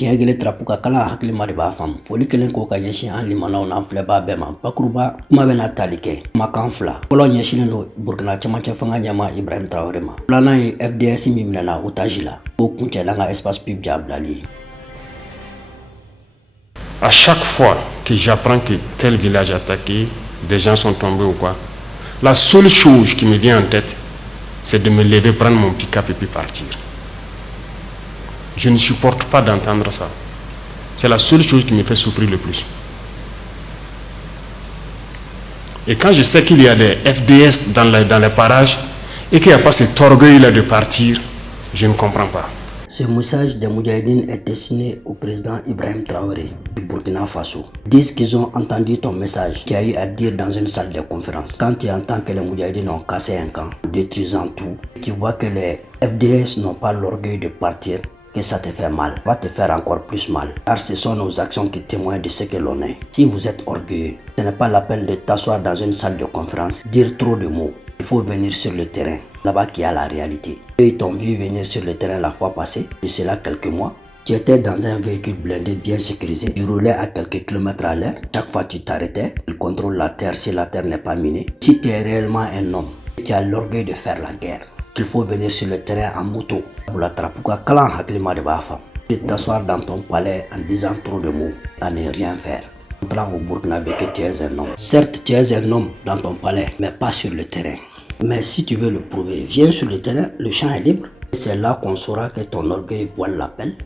tiengele trapuka kala hakli mariba fam foli kelen ko ka yeshi an limanaw na fleba bema bakruba kuma bena talike makanfla polo nyeshile no Burkina chama fanga nyama Ibrahim Traoré ma plana FDS mimlana otajila ko kunche langa espace public ablali. À chaque fois que j'apprends que tel village est attaqué, des gens sont tombés ou quoi, la seule chose qui me vient en tête, c'est de me lever, prendre mon pick-up et puis partir. Je ne supporte pas d'entendre ça. C'est la seule chose qui me fait souffrir le plus. Et quand je sais qu'il y a des FDS dans les parages et qu'il n'y a pas cet orgueil-là de partir, je ne comprends pas. Ce message des Moudjahidines est destiné au président Ibrahim Traoré du Burkina Faso. Disent qu'ils ont entendu ton message qui a eu à dire dans une salle de conférence. Quand tu entends que les Moudjahidines ont cassé un camp, détruisant tout, tu vois que les FDS n'ont pas l'orgueil de partir, que ça te fait mal, va te faire encore plus mal. Car ce sont nos actions qui témoignent de ce que l'on est. Si vous êtes orgueilleux, ce n'est pas la peine de t'asseoir dans une salle de conférence, dire trop de mots. Il faut venir sur le terrain, là-bas qu'il y a la réalité. Eux, ils t'ont vu venir sur le terrain la fois passée, et c'est là quelques mois. Tu étais dans un véhicule blindé bien sécurisé, tu roulais à quelques kilomètres à l'heure. Chaque fois tu t'arrêtais, ils contrôlent la terre si la terre n'est pas minée. Si tu es réellement un homme, tu as l'orgueil de faire la guerre, qu'il faut venir sur le terrain en moto. Pour la trapuka kalan haklima de bafa. De t'asseoir dans ton palais en disant trop de mots, à ne rien faire. Montrant au Burkinabé que tu es un homme. Certes, tu es un homme dans ton palais, mais pas sur le terrain. Mais si tu veux le prouver, viens sur le terrain, le champ est libre. C'est là qu'on saura que ton orgueil voile l'appel.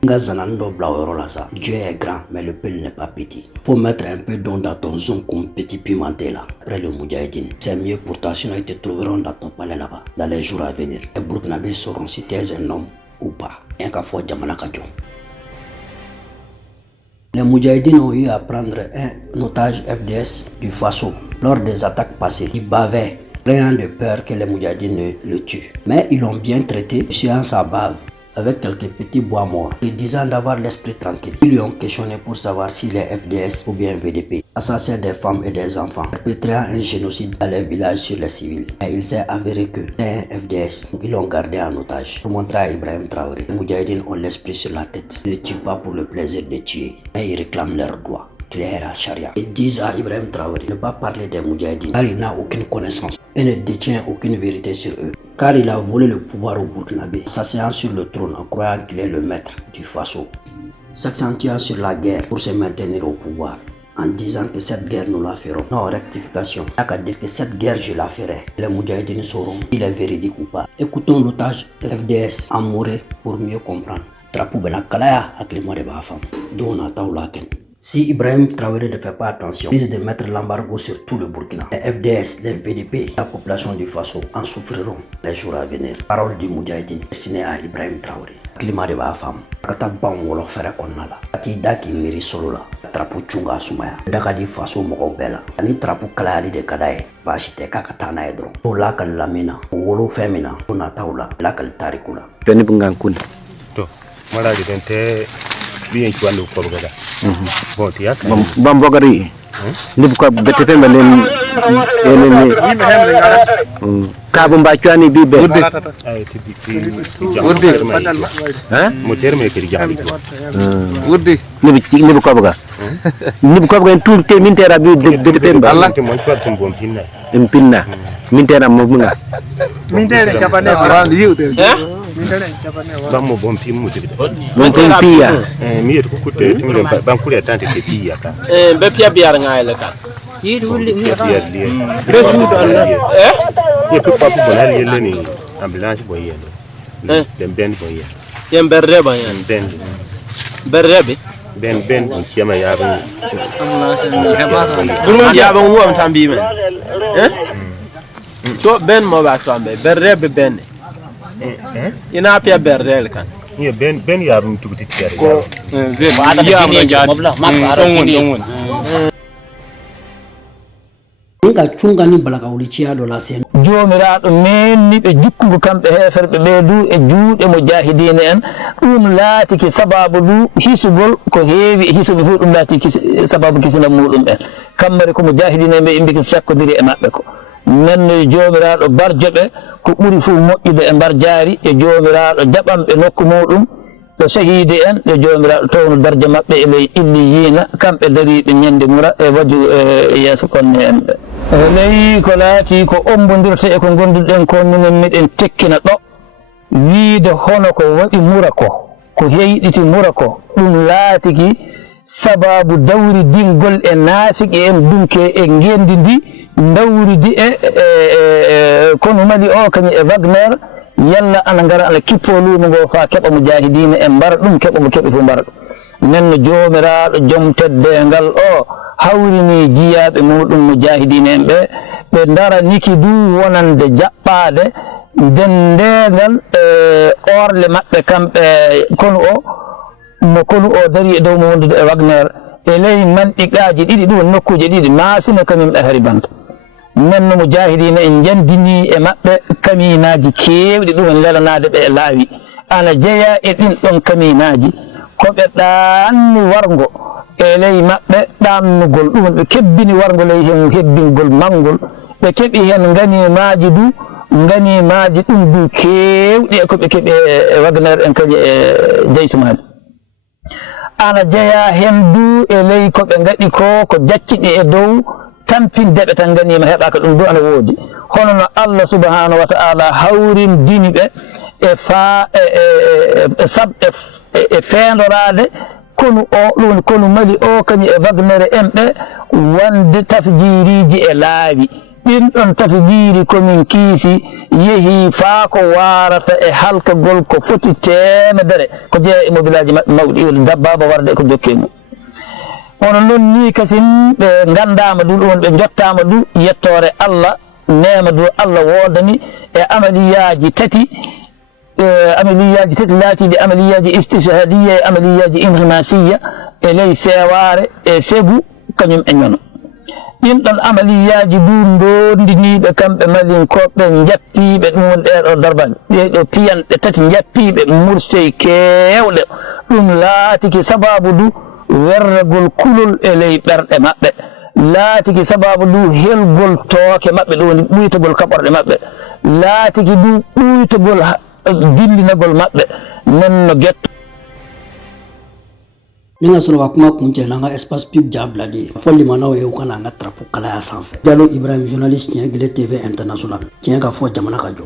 Dieu est grand, mais le peuple n'est pas petit. Faut mettre un peu d'eau dans ton zone comme petit pimenté là. Après le Moudjahidine, c'est mieux pour toi, sinon ils te trouveront dans ton palais là-bas, dans les jours à venir. Les Burkinabés sauront si tu es un homme ou pas. Les Moudjahidines ont eu à prendre un otage FDS du Faso lors des attaques passées. Ils bavaient, rien de peur que les Moudjahidines le tuent. Mais ils l'ont bien traité, sur sa bave, avec quelques petits bois morts, lui disant d'avoir l'esprit tranquille. Ils lui ont questionné pour savoir s'il est FDS ou bien VDP. Assassin des femmes et des enfants, perpétrant un génocide dans les villages sur les civils. Et il s'est avéré que c'est un FDS. Ils l'ont gardé en otage pour montrer à Ibrahim Traoré. Les Moudjahidines ont l'esprit sur la tête. Ils ne tuent pas pour le plaisir de tuer, mais ils réclament leurs droits. Clair à Sharia. Ils disent à Ibrahim Traoré de ne pas parler des Moudjahidines car il n'a aucune connaissance et ne détient aucune vérité sur eux. Car il a volé le pouvoir au Burkinabé, s'asseyant sur le trône en croyant qu'il est le maître du Faso, s'accentuant sur la guerre pour se maintenir au pouvoir, en disant que cette guerre nous la ferons. Non, rectification. Il n'y a qu'à dire que cette guerre je la ferai. Les Moudjahidines sauront s'il est véridique ou pas. Écoutons l'otage FDS en Moré pour mieux comprendre. Trapou bena kalaya aklima de bafam. Dona taulaken. Si Ibrahim Traoré ne fait pas attention, il risque de mettre l'embargo sur tout le Burkina. Les FDS, les VDP, la population du Faso en souffriront les jours à venir. Parole du Moudjahidine destinée à Ibrahim Traoré. Climat de Bafam. Kata bang wolo fere konnala. Ati daki miri solo la. Trapu chunga sumaya. Dakadi Faso moko bela. Ani trapu kalayali de kadaye. Bashite kakatana edro. To lakal lamina. Wolo femina. Tuna taula. Lakal tarikula. Peni bungankun. To. Mara gidente. Bien cuando colgada. Bon tiak. Bam bogari. Ni ko bete fe malen kabum ba cuani bibe. Ay tibisi. Wurdi. Mo terme ke jaxli. Wurdi. Ni ko boga. Ni ko boga tout te mintera bi de pemba. Allah te mon ko tum bom pinna. Impinna. Mintera mo bunga. Mintera chapane wa liude. Bammo bom pim mo tibide. Mon pia. Mi ko kutte tumle bankure tante te pia ka. Be pia biar ngaile ka. Yidu wuli Pia li. resu do Ye ko papu bonal yelle ni ambulance boyelo. Dem ben boyelo. Yem berre ba yan. Ben Berre ben on kiyama yaaba. Dum ya ba ngom tambi men. To ben mo ba tambe berre ben. Ina pia berre kan. Ye ben yaaba mututi tiare. Ko ya mo jadi. Nga chunga ni balaka ulichia do la sen. Jomiraɗo menni ɓe jikkugo kamɓe heferɓe ɓeedu e juuɗe mujahidine en ɗum laatiki sababu du hisugol ko heewi e hisuɓe fof ɗum laatiki sababu kisina muɗum ɓen kammari ko mujahidine ɓe imbi ko sakkodiri e maɓɓe ko nanno jomiraɗo barjoɓe ko ɓuri fof moƴƴude e mbar jaari e jomiraɗo jaɓanɓe nokku muɗum ɗo shahidi en ɗo jomiraɗo towno darde maɓɓe e ley illiyina kamɓe dariɓe ñande mura e waju e yeeso konne en ɓe ley ko laati ko ombodirta e ko gonduɗen ko minen miɗen tekkina ɗo wiide hono ko waɗi mura ko heyɗiti mura ko ɗum laatiki sababu dawridingol e naafiqe en dunke e ngendi ndi dawridi e kono mali o kañum e Wagner yalla ana ngara ana kippo luumo ngo fa keɓa mujahidina en mbara ɗum keɓa mo keɓi fof mbara ɗum nenno joomiraɗo joom teddengal o hawrini jiyaɓe muɗum mujahidina en ɓe ndara niki du wonande jaɓɓade dendegal orle maɓɓe kamɓe kono o dari e dow mo wondude e Wagner e ley manɗiqaji ɗiɗi ɗum nokkuje ɗiɗi masina kañum e haribanta nenno mujahidina en jandini e maɓɓe kaminaji kewɗi ɗum en lelanade ɓe e laawi ana jeeya e ɗin ɗon kaminaji koɓe ɗanni wargo e ley maɓɓe ɗannugol ɗum ɓe kebbini wargo ley hen hebbingol mangol ɓe keɓi hen ganimaji ɗum du kewɗi e koɓe keeɓi e Wagner en kañum e jeysumaji ana jeeya hen du e ley koɓe gaɗi ko jacciɗi e dow tampindeɓe tan ganima heɓaka ɗum du ana woodi hono no Allah subhanahu wa ta'ala hawrindini ɓe e feendorade kono ɗum kono mali o kañum e Wagner en ɓe wonde tafjiriji e laawi ɗin ɗon tafjiri komin kiisi yeehi faa ko warata e halkagol ko foti temedere ko jeeya e mobilaji maɓɓe mawɗi iwde dabbaba warde e ko jokke mum hono noon ni kasin ɓe gandama du ɗum ɓe jottama du yettore Allah nema du Allah wodani e amaliyaji tati laatiɗi amaliyaji istishhadiya e amaliyaji inhimasiya e ley seware e sebu kañum e ñono ɗin ɗon amaliyaji du dondiniɓe kamɓe malinkoɓe jappiɓe ɗum woni ɗeɗo darbaɓe ɗeɗo piyanɗe tati jappiɓe mursey kewɗe ɗum laatiki sababu du werragol kulol e ley ɓerɗe maɓɓe laatiki sababu du helgol tooke maɓɓe ɗo woni ɓuytogol kaɓorɗe maɓɓe laatiki du ɓuytogol dillinagol maɓɓe nenno getto ninga sɔrɔ ka kuma kuncɛ n'an ka espace pub jabilali fɔli ma n'aw ye u kana an ka drapeau kalaya sanfɛ Jalo Ibrahim journaliste tiɲɛ Gile TV international tiɲɛ ka fɔ jamana ka jɔ